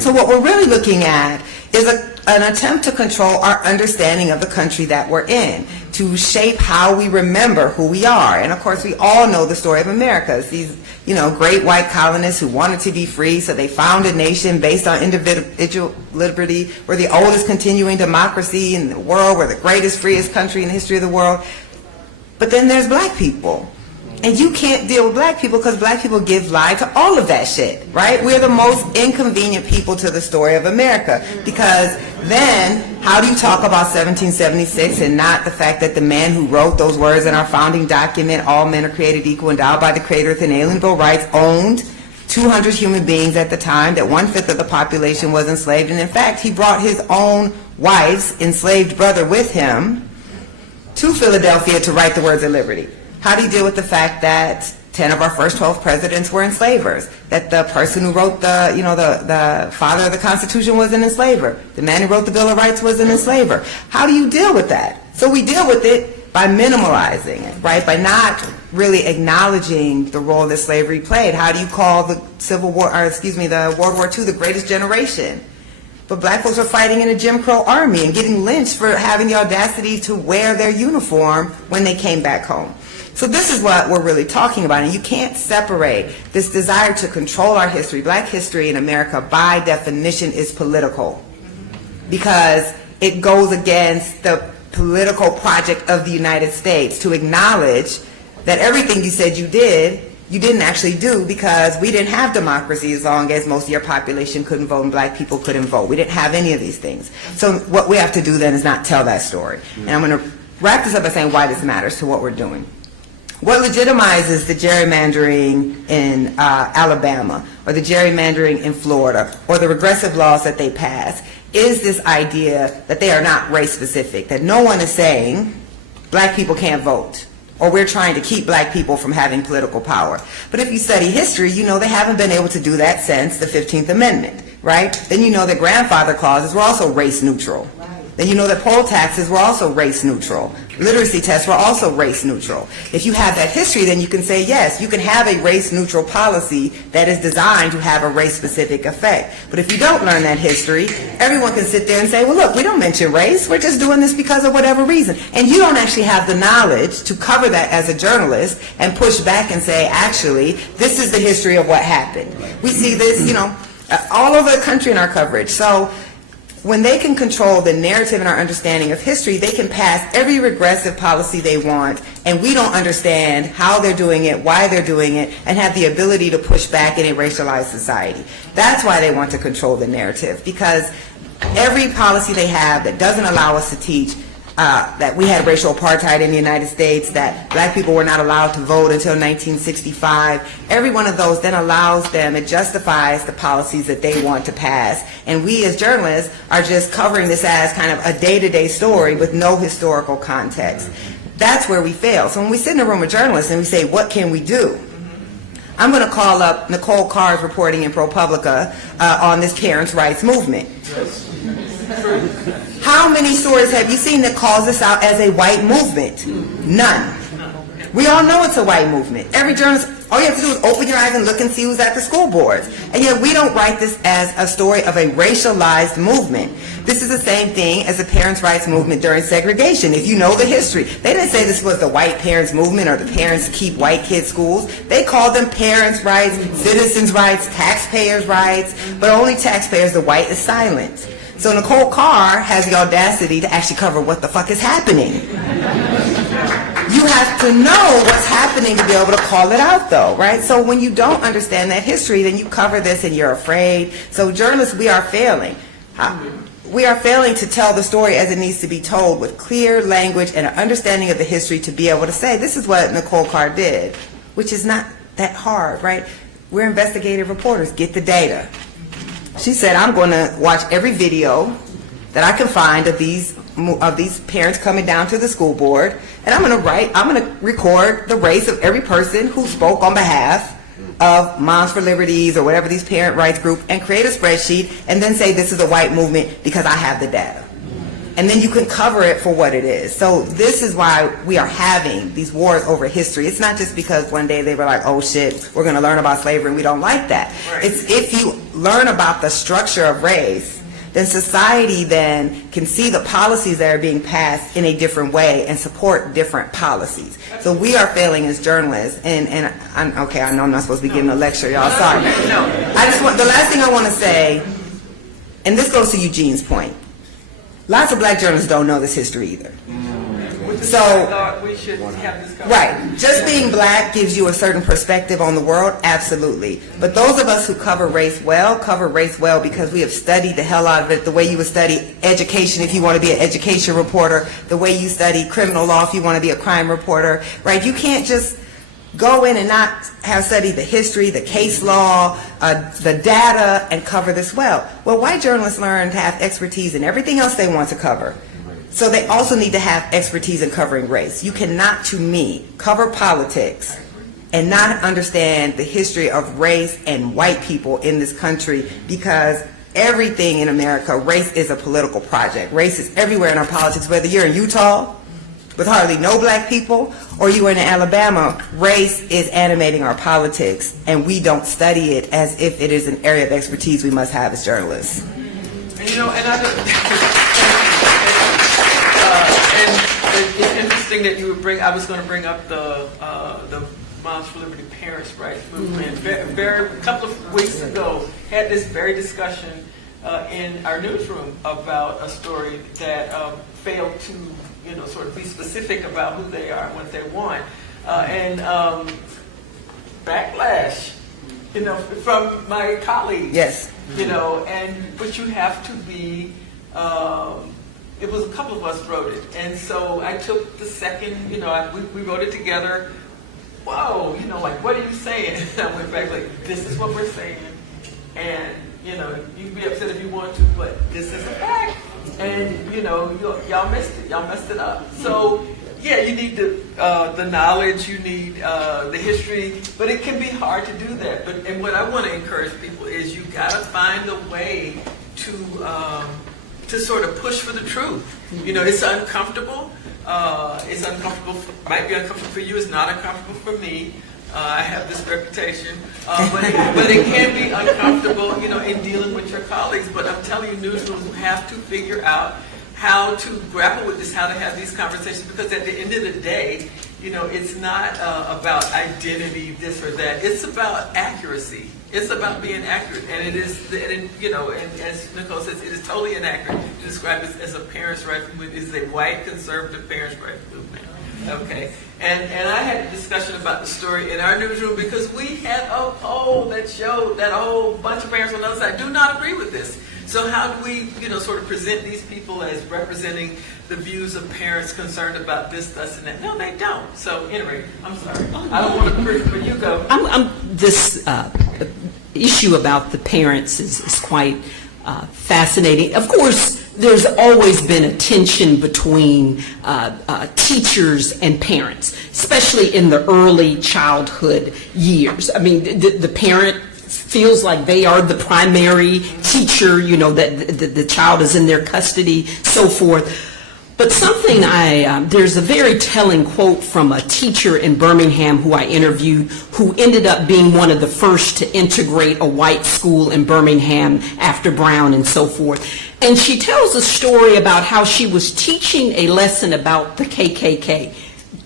So what we're really looking at is an attempt to control our understanding of the country that we're in, to shape how we remember who we are. And of course, we all know the story of America. It's these, great white colonists who wanted to be free, so they found a nation based on individual liberty. We're the oldest continuing democracy in the world. We're the greatest, freest country in the history of the world. But then there's black people. And you can't deal with black people because black people give life to all of that shit, right? We're the most inconvenient people to the story of America, because then how do you talk about 1776 and not the fact that the man who wrote those words in our founding document, all men are created equal, endowed by the Creator with inalienable rights, owned 200 human beings at the time, that 1/5 of the population was enslaved, and in fact, he brought his own wife's enslaved brother with him to Philadelphia to write the words of liberty. How do you deal with the fact that 10 of our first 12 presidents were enslavers? That the person who wrote the father of the Constitution was an enslaver. The man who wrote the Bill of Rights was an enslaver. How do you deal with that? So we deal with it by minimalizing it, right? By not really acknowledging the role that slavery played. How do you call the the World War II the greatest generation? But black folks were fighting in a Jim Crow army and getting lynched for having the audacity to wear their uniform when they came back home. So this is what we're really talking about, and you can't separate this desire to control our history. Black history in America, by definition, is political, because it goes against the political project of the United States to acknowledge that everything you said you did, you didn't actually do, because we didn't have democracy as long as most of your population couldn't vote and black people couldn't vote. We didn't have any of these things. So what we have to do then is not tell that story. And I'm going to wrap this up by saying why this matters to what we're doing. What legitimizes the gerrymandering in Alabama, or the gerrymandering in Florida, or the regressive laws that they pass, is this idea that they are not race specific, that no one is saying black people can't vote, or we're trying to keep black people from having political power. But if you study history, you know they haven't been able to do that since the 15th Amendment, right? Then you know that grandfather clauses were also race neutral. Then you know that poll taxes were also race neutral. Literacy tests were also race neutral. If you have that history, then you can say, yes, you can have a race neutral policy that is designed to have a race specific effect. But if you don't learn that history, everyone can sit there and say, well, look, we don't mention race. We're just doing this because of whatever reason. And you don't actually have the knowledge to cover that as a journalist and push back and say, actually, this is the history of what happened. We see this, all over the country in our coverage. So when they can control the narrative and our understanding of history, they can pass every regressive policy they want, and we don't understand how they're doing it, why they're doing it, and have the ability to push back in a racialized society. That's why they want to control the narrative, because every policy they have that doesn't allow us to teach that we had racial apartheid in the United States, that black people were not allowed to vote until 1965. Every one of those then allows them, it justifies the policies that they want to pass. And we as journalists are just covering this as kind of a day-to-day story with no historical context. That's where we fail. So when we sit in a room with journalists and we say, what can we do? I'm going to call up Nicole Carr's reporting in ProPublica on this parents' rights movement. How many stories have you seen that calls this out as a white movement? None. We all know it's a white movement. Every journalist, all you have to do is open your eyes and look and see who's at the school boards. And yet we don't write this as a story of a racialized movement. This is the same thing as the parents' rights movement during segregation. If you know the history, they didn't say this was the white parents movement or the parents keep white kids schools. They called them parents' rights, citizens' rights, taxpayers' rights, but only taxpayers, the white is silent. So Nicole Carr has the audacity to actually cover what the fuck is happening. You have to know what's happening to be able to call it out, though, right? So when you don't understand that history, then you cover this and you're afraid. So journalists, we are failing. We are failing to tell the story as it needs to be told with clear language and an understanding of the history to be able to say, this is what Nicole Carr did, which is not that hard, right? We're investigative reporters. Get the data. She said, I'm going to watch every video that I can find of these parents coming down to the school board, and I'm going to record the race of every person who spoke on behalf of Moms for Liberties or whatever these parent rights group, and create a spreadsheet and then say this is a white movement because I have the data. And then you can cover it for what it is. So this is why we are having these wars over history. It's not just because one day they were like, oh shit, we're going to learn about slavery and we don't like that. Right. It's if you learn about the structure of race, then society then can see the policies that are being passed in a different way and support different policies. So we are failing as journalists. And I'm, okay, I know I'm not supposed to be giving a lecture, y'all. Sorry. I just want, the last thing I want to say, and this goes to Eugene's point. Lots of black journalists don't know this history either. So, we should have this conversation. right, just being black gives you a certain perspective on the world, absolutely. But those of us who cover race well because we have studied the hell out of it, the way you would study education if you want to be an education reporter, the way you study criminal law if you want to be a crime reporter, right? You can't just go in and not have studied the history, the case law, the data, and cover this well. Well, white journalists learn to have expertise in everything else they want to cover. So they also need to have expertise in covering race. You cannot, to me, cover politics and not understand the history of race and white people in this country, because everything in America, race is a political project. Race is everywhere in our politics, whether you're in Utah with hardly no black people, or you are in Alabama, race is animating our politics, and we don't study it as if it is an area of expertise we must have as journalists. And, you know, and it's interesting that you would bring, I was going to bring up the Moms for Liberty Parents' Rights Movement. A couple of weeks ago, had this very discussion in our newsroom about a story that failed to, you know, sort of be specific about who they are and what they want. And backlash, you know, from my colleagues. Yes. You know, but you have to be, it was a couple of us wrote it. And so I took the second, you know, we wrote it together. Whoa, you know, like, what are you saying? And I went back like, this is what we're saying. And, you know, you can be upset if you want to, but this is a fact. And, you know, y'all missed it. Y'all messed it up. So, yeah, you need the knowledge, you need the history, but it can be hard to do that. And what I want to encourage people is you got to find a way to sort of push for the truth. You know, it's uncomfortable. It's uncomfortable. Might be uncomfortable for you. It's not uncomfortable for me. I have this reputation, but it can be uncomfortable, you know, in dealing with your colleagues. But I'm telling you, newsrooms have to figure out how to grapple with this, how to have these conversations, because at the end of the day, you know, it's not about identity, this or that. It's about accuracy. It's about being accurate, and it is, and, you know, and as Nicole says, it is totally inaccurate to describe this as a parents' rights movement. It is a white conservative parents' rights movement. Okay, and I had a discussion about the story in our newsroom because we had a poll that showed that a whole bunch of parents on the other side do not agree with this. So how do we, you know, sort of present these people as representing the views of parents concerned about this, and that? No, they don't. So anyway, I'm sorry. I don't want to preach, but you go. This issue about the parents is quite fascinating. Of course, there's always been a tension between teachers and parents, especially in the early childhood years. I mean, the parent feels like they are the primary teacher, you know, that the child is in their custody, so forth. But something there's a very telling quote from a teacher in Birmingham who I interviewed, who ended up being one of the first to integrate a white school in Birmingham after Brown and so forth. And she tells a story about how she was teaching a lesson about the KKK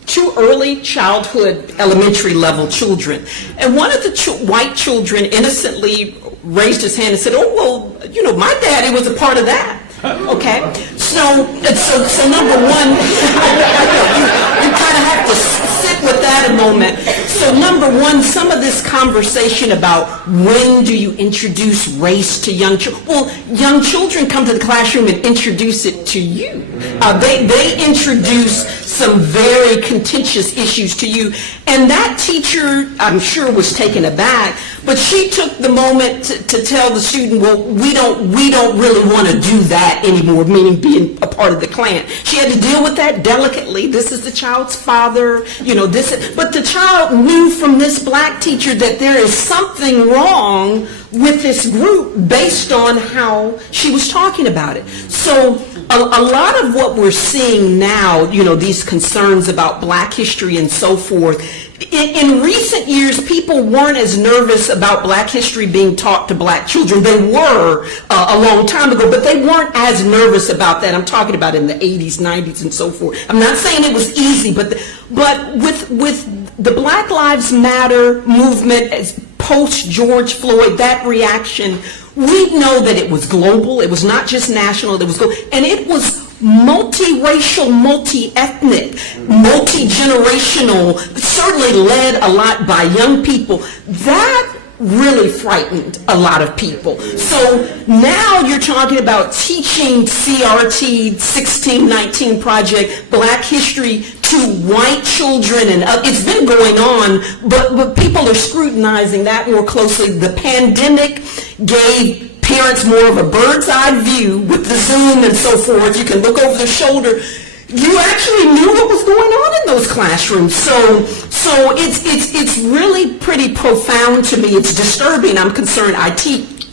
to early childhood, elementary level children. And one of the white children innocently raised his hand and said, "Oh, well, you know, my daddy was a part of that." Okay, so number one, you kind of have to sit with that a moment. So number one, some of this conversation about when do you introduce race to young children? Well, young children come to the classroom and introduce it to you. They introduce some very contentious issues to you. And that teacher, I'm sure, was taken aback, but she took the moment to tell the student, well, we don't really want to do that anymore, meaning being a part of the Klan. She had to deal with that delicately. This is the child's father, you know, but the child knew from this black teacher that there is something wrong with this group based on how she was talking about it. So a lot of what we're seeing now, you know, these concerns about black history and so forth, in recent years, people weren't as nervous about black history being taught to black children. They were a long time ago, but they weren't as nervous about that. I'm talking about in the 80s, 90s, and so forth. I'm not saying it was easy, but with the Black Lives Matter movement, as post George Floyd, that reaction, we know that it was global. It was not just national. It was global, and it was multiracial, multi-ethnic, multi-generational, certainly led a lot by young people. That really frightened a lot of people. So now you're talking about teaching CRT 1619 Project, Black History to white children, and it's been going on, but people are scrutinizing that more closely. The pandemic gave parents more of a bird's eye view with the Zoom and so forth. You can look over their shoulder. You actually knew what was going on in those classrooms. So it's really pretty profound to me. It's disturbing. I'm concerned. I teach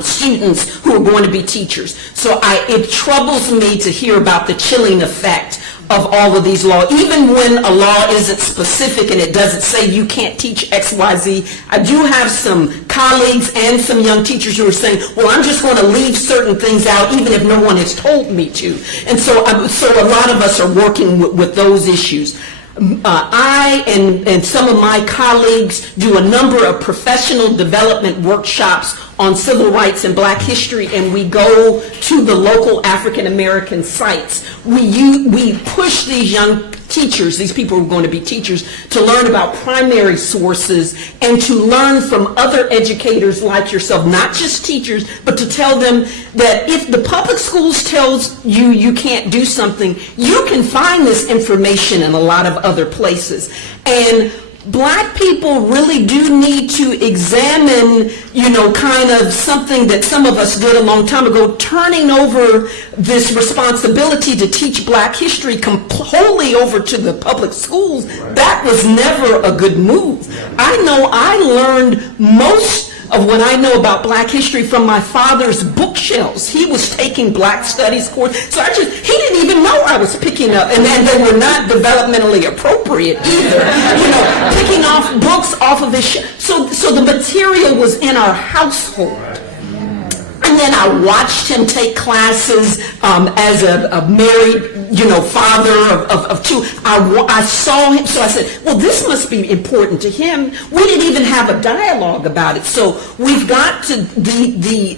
students who are going to be teachers. So it troubles me to hear about the chilling effect of all of these laws. Even when a law isn't specific and it doesn't say you can't teach X, Y, Z, I do have some colleagues and some young teachers who are saying, well, I'm just going to leave certain things out even if no one has told me to. And so a lot of us are working with those issues. I and some of my colleagues do a number of professional development workshops on civil rights and black history, and we go to the local African American sites. We push these young teachers, these people who are going to be teachers, to learn about primary sources and to learn from other educators like yourself, not just teachers, but to tell them that if the public schools tells you you can't do something, you can find this information in a lot of other places. And black people really do need to examine, kind of something that some of us did a long time ago, turning over this responsibility to teach black history wholly over to the public schools. Right. That was never a good move. I know I learned most of what I know about black history from my father's bookshelves. He was taking black studies course, so he didn't even know I was picking up, and they were not developmentally appropriate either. Picking off books off of his so the material was in our household. And then I watched him take classes as a married, father of two. I saw him, so I said, well, this must be important to him. We didn't even have a dialogue about it. So we've got to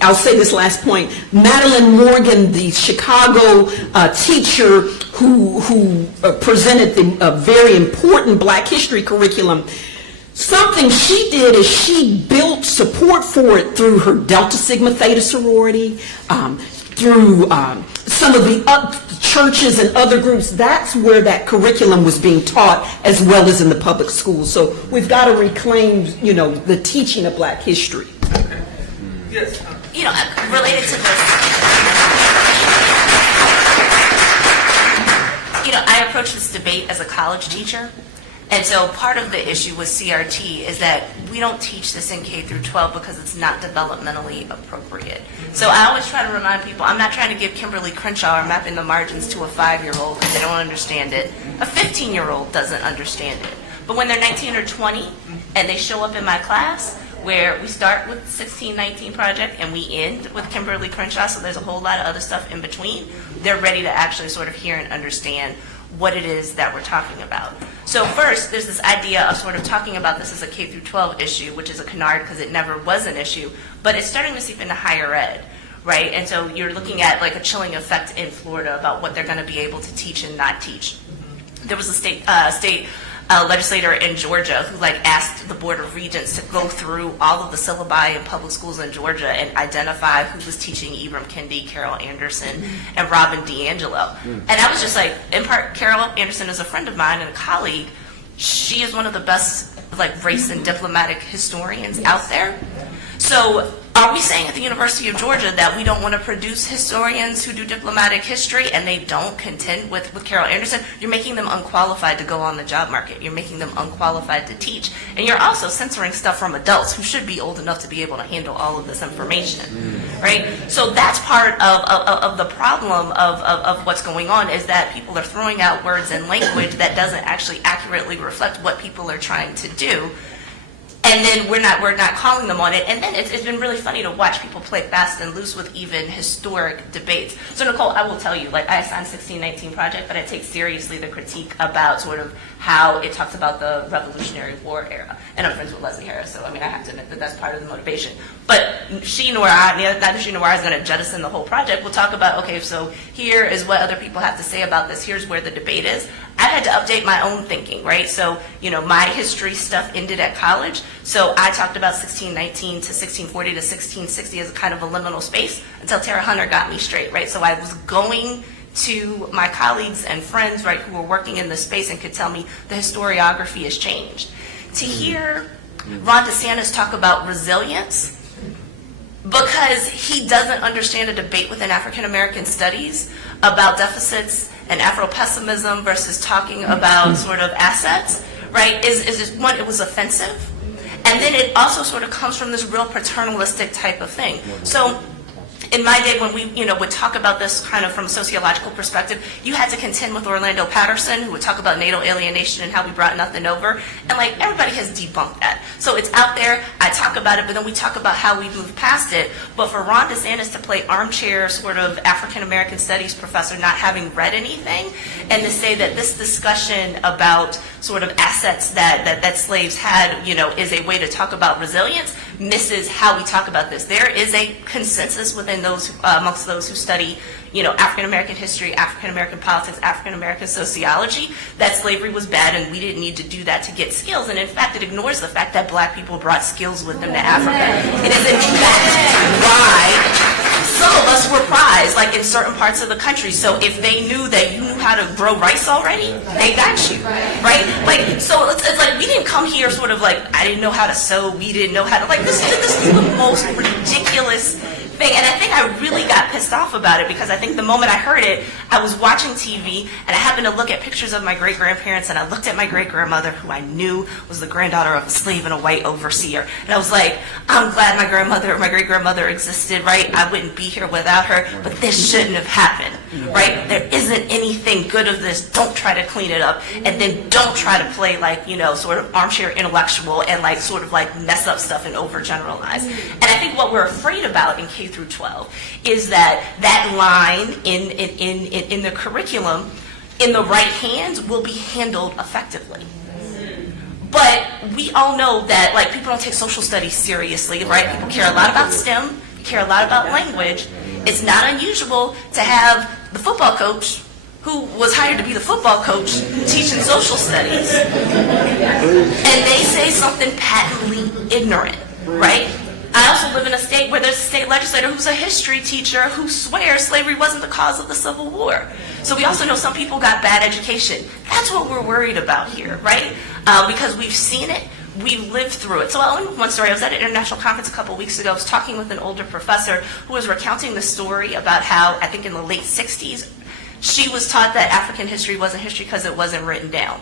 I'll say this last point, Madeline Morgan, the Chicago teacher who presented the very important Black history curriculum. Something she did is she built support for it through her Delta Sigma Theta sorority, through some of the churches and other groups. That's where that curriculum was being taught, as well as in the public schools. So we've got to reclaim, the teaching of Black history. Yes. Related to this, I approach this debate as a college teacher. And so part of the issue with CRT is that we don't teach this in K through 12 because it's not developmentally appropriate. So I always try to remind people, I'm not trying to give Kimberly Crenshaw or mapping the margins to a 5-year-old because they don't understand it. A 15-year-old doesn't understand it. But when they're 19 or 20 and they show up in my class, where we start with 1619 project and we end with Kimberly Crenshaw, so there's a whole lot of other stuff in between, they're ready to actually sort of hear and understand what it is that we're talking about. So first, there's this idea of sort of talking about this as a K through 12 issue, which is a canard because it never was an issue, but it's starting to seep into higher ed, right? And so you're looking at like a chilling effect in Florida about what they're going to be able to teach and not teach. There was a state legislator in Georgia who asked the Board of Regents to go through all of the syllabi in public schools in Georgia and identify who was teaching Ibram Kendi, Carol Anderson, and Robin DiAngelo. And I was just like, in part, Carol Anderson is a friend of mine and a colleague. She is one of the best race and diplomatic historians out there. So are we saying at the University of Georgia that we don't want to produce historians who do diplomatic history and they don't contend with Carol Anderson? You're making them unqualified to go on the job market. You're making them unqualified to teach. And you're also censoring stuff from adults who should be old enough to be able to handle all of this information, right? So that's part of the problem of what's going on, is that people are throwing out words and language that doesn't actually accurately reflect what people are trying to do. And then we're not calling them on it. And then it's been really funny to watch people play fast and loose with even historic debates. So Nicole, I will tell you, I assigned 1619 project, but I take seriously the critique about sort of how it talks about the Revolutionary War era. And I'm friends with Leslie Harris, so I have to admit that that's part of the motivation. But neither she nor I is going to jettison the whole project. We'll talk about, okay, so here is what other people have to say about this. Here's where the debate is. I had to update my own thinking, right? So, my history stuff ended at college. So I talked about 1619 to 1640 to 1660 as a kind of a liminal space until Tara Hunter got me straight, right? So I was going to my colleagues and friends, right, who were working in this space and could tell me the historiography has changed. To hear Ron DeSantis talk about resilience, because he doesn't understand a debate within African American studies about deficits and Afro-pessimism versus talking about sort of assets, right, is just one, it was offensive. And then it also sort of comes from this real paternalistic type of thing. So in my day, when we would talk about this kind of from a sociological perspective, you had to contend with Orlando Patterson, who would talk about natal alienation and how we brought nothing over. And everybody has debunked that. So it's out there, I talk about it, but then we talk about how we move past it. But for Ron DeSantis to play armchair sort of African American studies professor, not having read anything, and to say that this discussion about sort of assets that slaves had, is a way to talk about resilience, misses how we talk about this. There is a consensus within those amongst those who study, African American history, African American politics, African American sociology, that slavery was bad and we didn't need to do that to get skills. And in fact, it ignores the fact that Black people brought skills with them to Africa. It is in fact why some of us were prized, in certain parts of the country. So if they knew that you knew how to grow rice already, they got you, right? So it's we didn't come here sort of I didn't know how to sew, we didn't know how to, this is the most ridiculous thing. And I think I really got pissed off about it because I think the moment I heard it, I was watching TV and I happened to look at pictures of my great-grandparents, and I looked at my great-grandmother, who I knew was the granddaughter of a slave and a white overseer. And I was like, I'm glad my great-grandmother existed, right? I wouldn't be here without her, but this shouldn't have happened. right? There isn't anything good of this. Don't try to clean it up, and then don't try to play like, sort of armchair intellectual and like sort of like mess up stuff and overgeneralize. And I think what we're afraid about in K through 12 is that line in the curriculum in the right hands will be handled effectively. But we all know that like people don't take social studies seriously, right? People care a lot about STEM, care a lot about language. It's not unusual to have the football coach who was hired to be the football coach teaching social studies, and they say something patently ignorant, right? I also live in a state where there's a state legislator who's a history teacher who swears slavery wasn't the cause of the Civil War. So we also know some people got bad education. That's what we're worried about here, right? Because we've seen it, we've lived through it. So I'll end with one story. I was at an international conference a couple weeks ago. I was talking with an older professor who was recounting the story about how, I think in the late 60s, she was taught that African history wasn't history because it wasn't written down.